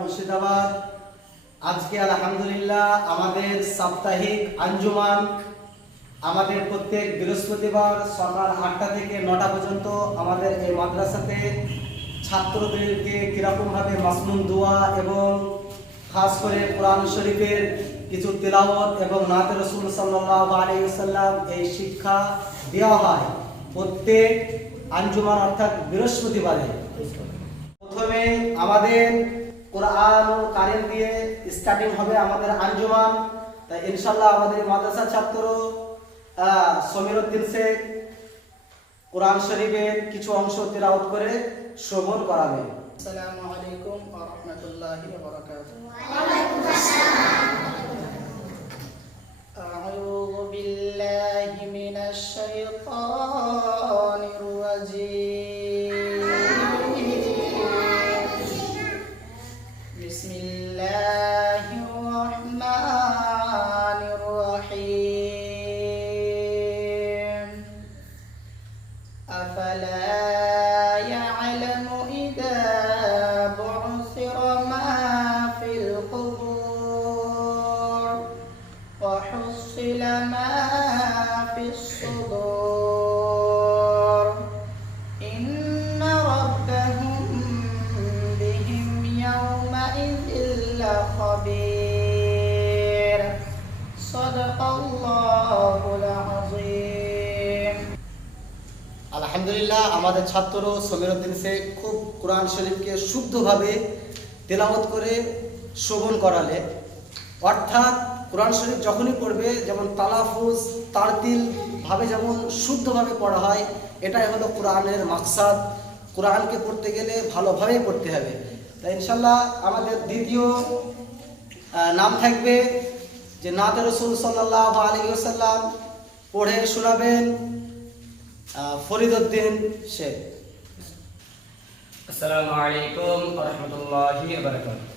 মুর্শিদাবাদ। আজকে আলহামদুলিল্লাহ আমাদের সাপ্তাহিক আঞ্জুমান, আমাদের প্রত্যেক বৃহস্পতিবার সকাল 8টা থেকে 9টা পর্যন্ত আমাদের এই মাদ্রাসাতে ছাত্রদেরকে কীরকমভাবে মাসনুন দোয়া এবং খাস করে কোরআন শরীফের কিছু তিলাওয়াত এবং নাতে রাসূল সাল্লাল্লাহু আলাইহি ওয়াসাল্লাম এই শিক্ষা দেওয়া হয় প্রত্যেক আঞ্জুমান অর্থাৎ বৃহস্পতিবারে। প্রথমে আমাদের কোরআন কারিম দিয়ে স্টার্টিং হবে আমাদের আঞ্জুমান। তাই ইনশাআল্লাহ আমাদের মাদ্রাসা ছাত্র সমীর উদ্দিন শেখ কোরআন শরীফের কিছু অংশ তিলাওয়াত করে শ্রবণ করাবে। আসসালামু আলাইকুম ওয়া রাহমাতুল্লাহি ওয়া বারাকাতুহু। ওয়া আলাইকুম আসসালাম। আউযু বিল্লাহি মিনাশ শাইতানির রাজীম। বিসমিল্লাহির রাহমানির রাহিম। আফালা ما في الصدور إن ربهم بهم يومئذ لخبير صدق الله العظيم। আলহামদুলিল্লাহ আমাদের ছাত্র সমীর উদ্দিন শেখ খুব কোরআন শরীফকে শুদ্ধভাবে তেলাওয়াত করে শ্রবণ করালে, অর্থাৎ কোরআন শরীফ যখনই পড়বে যেমন তালাফুজ তারতিল ভাবে যেমন শুদ্ধভাবে পড়া হয়, এটাই হলো কোরআনের মাকসাদ। কোরআনকে পড়তে গেলে ভালোভাবে পড়তে হবে। তাই ইনশাল্লাহ আমাদের দ্বিতীয় নাম থাকবে যে নাতে রাসূল সাল্লাল্লাহু আলাইহি ওয়াসাল্লাম, পড়ে শোনাবেন ফরিদ উদ্দিন শেখ। আসসালামু আলাইকুম ওয়া রাহমাতুল্লাহি ওয়া বারাকাতুহু।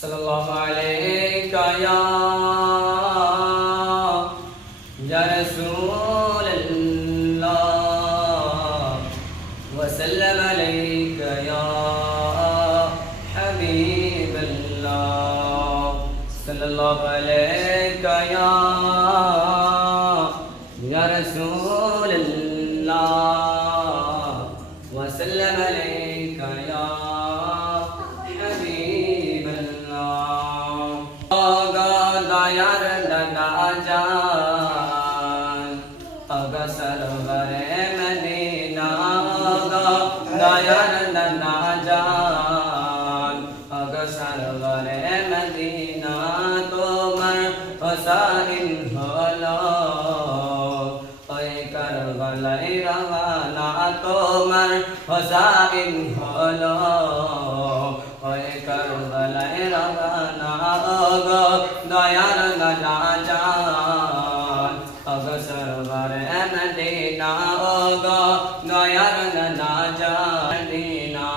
সাল্লাল্লাহু আলাইকা ইয়া রাসূলুল্লাহ ওয়া সাল্লাম আলাইকা ইয়া হাবিবাল্লাহ। সাল্লাল্লাহু আলাইকা ইয়া রাসূলুল্লাহ ওয়া সাল্লাম আলাইকা ইয়া सरवरे मदीना दयार नना जान अग सरवरे मदीना तोमर हुसैन हलो ओए करबलाई रवाना तोमर हुसैन हलो ओए करबलाई रवाना अग दयार नना जान अग सरवरे मदीना ओगो दयार नना जान दीना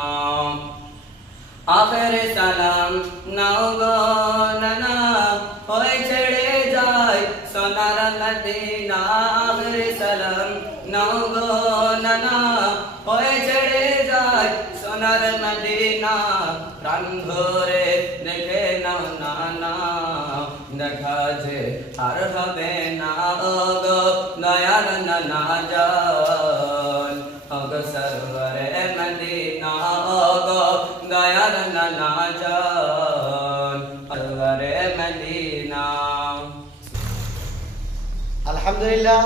आखिर सलाम नाओगो नना होए छड़े जाए सोनार मदीना। आखिर सलाम नाओगो नना होए छड़े जाए सोनार मदीना। प्राण भरे देखे नाओ नाना দেখা যে আর হবে না ওগো দয়ার ননা জান ওগ সরওয়ারে মদিনা ওগো দয়ার ননা জান সরওয়ারে মদিনা। আলহামদুলিল্লাহ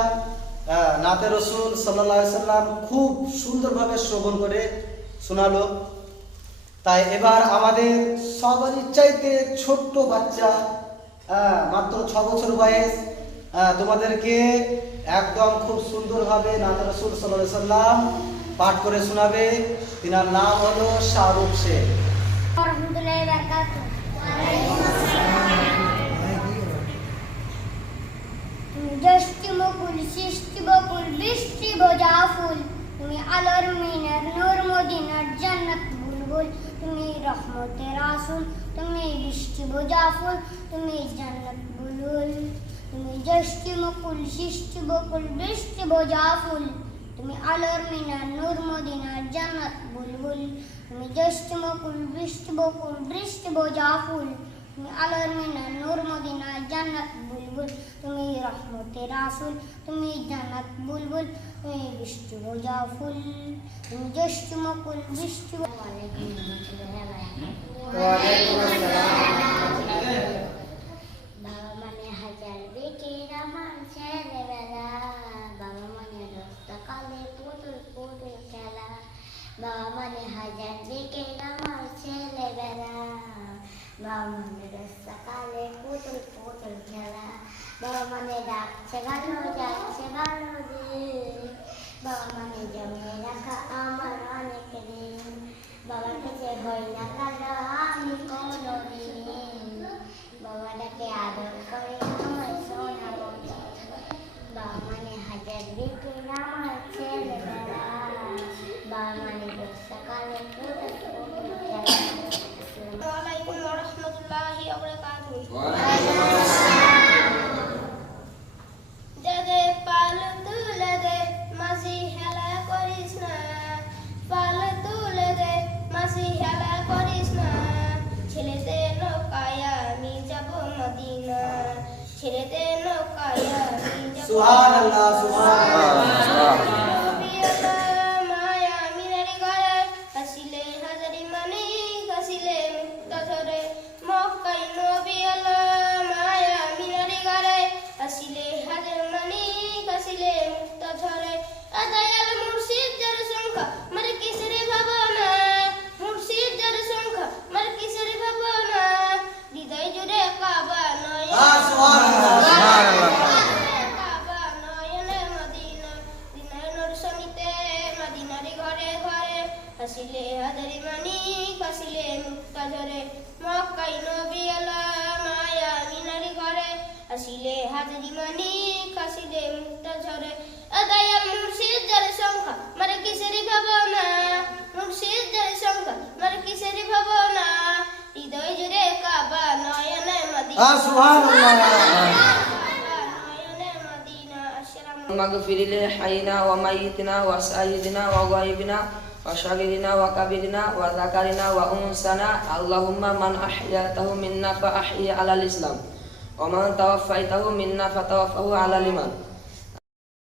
নাতে রাসূল সাল্লাল্লাহু আলাইহি ওয়াসাল্লাম খুব সুন্দরভাবে শ্রবণ করে শোনালো। তাই এবার আমাদের সবারই চাইতে ছোট্ট বাচ্চা, মাত্র 6 বছর বয়স, তোমাদেরকে একদম খুব সুন্দরভাবে নাতে রাসূল সাল্লাল্লাহু আলাইহি ওয়াসাল্লাম পাঠ করে শোনাবে। তিনার নাম হলো শাহরুখ শেখ। রাহমাতুল্লাহি ওয়া বারাকাতুহু। ওয়া আলাইকুম আসসালাম। তুমি জষ্টি মুকুল সৃষ্টি বকুল বৃষ্টি বোঝা ফুল, তুমি আলোর মিনার নূর মদিনার জান্নাত বুলবুল, তুমি রহমতের রাসূল, তুমি বৃষ্টি বোঝা ফুল, তুমি জান্নাত বুলবুল। তুমি জষ্টি মুকুল সৃষ্টি বকুল বৃষ্টি বোঝা ফুল, তুমি আলোর মিনার নূর মদিনার জান্নাত বুলবুল তুমি জ্যৈষ্ঠ মুকুল বৃষ্টি বকুল বৃষ্টি বোঝা ফুল তুমি আলোর মিনার নূর মদিনার জান্নাত বুলবুল তুমি রহমতের রাসূল তুমি জান্নাত বুলবুল তুমি বৃষ্টি বোঝা ফুল তুমি জ্যৈষ্ঠ মুকুল বৃষ্টি বাবা মানে হাজার বেটির আমার ছেলেবেলা বাবা মানে রক্তকালে পুতুল পুতুল খেলা বাবা মানে হাজার বেটির আমার ছেলেবেলা বাবা মানে রক্তকালে পুতুল পুতুল খেলা বাবা মানে ডাকছে ভালো যাচ্ছে ভালো দিন বাবা মানে জমিয়ে রাখা আমার অনেক দিন বাবার কাছে হই না কাজা আমি কোনোদিন বাবাটাকে আদর করে আমার সোনা বন্ধু বাবা মানে হাজার বিকেল আমার ছেলেবেলা বাবা মানে সকালে আসসালামু আলাইকুম ওয়া রাহমাতুল্লাহি ওয়া বারাকাতুহু দে পাল তুলে দে মাঝি হেলা করিস না পাল তুলে দে মাঝি হেলা করিস না ছেলেতে নৌকায় আমি যাব মদিনা ছেলেতে নৌকায় আমি যাব সুবহানাল্লাহ সুবহানাল্লাহ মায়া মিনার ঘরে হাসিলে হাজারি মানি হাসিলে মুক্তা ঝরে মক্কায় নবী আল্লাহ মায়া মিনার ঘরে হাসিলে হাজার মানি হাসিলে মুক্তা ঝরে আদায়াল মুর্শিদ যার সংখ্যা মার কিসরে ভাবনা মুর্শিদ যার সংখ্যা মার কিসরে ভাবনা হৃদয় জুড়ে কাবা নয় কাবা নয়নে মদিনা দিনার নূর সমিতে মদিনারি ঘরে ঘরে হাসিলে হাজারি মানি হাসিলে মুক্তা ঝরে মক্কায় নবী আল্লাহ মায়া মিনারি ঘরে হাসিলে হাজারি মানি হাসিলে মুক্তা ঝরে আদায়াল মুর্শিদ যার সংখ্যা মার কিসের ভাবনা মুর্শিদ যার সংখ্যা মার কিসের ভাবনা হৃদয় জুড়ে কাবা নয়নে মদিনা সুবহানাল্লাহ নয়নে মদিনা আসসালামু واغفر لحينا وميتنا وسيدنا وغائبنا وشاغلنا وكبيرنا وذكرنا وأنثانا اللهم من أحييته منا فأحيي على الإسلام ومن توفيته منا فتوفه على الإيمان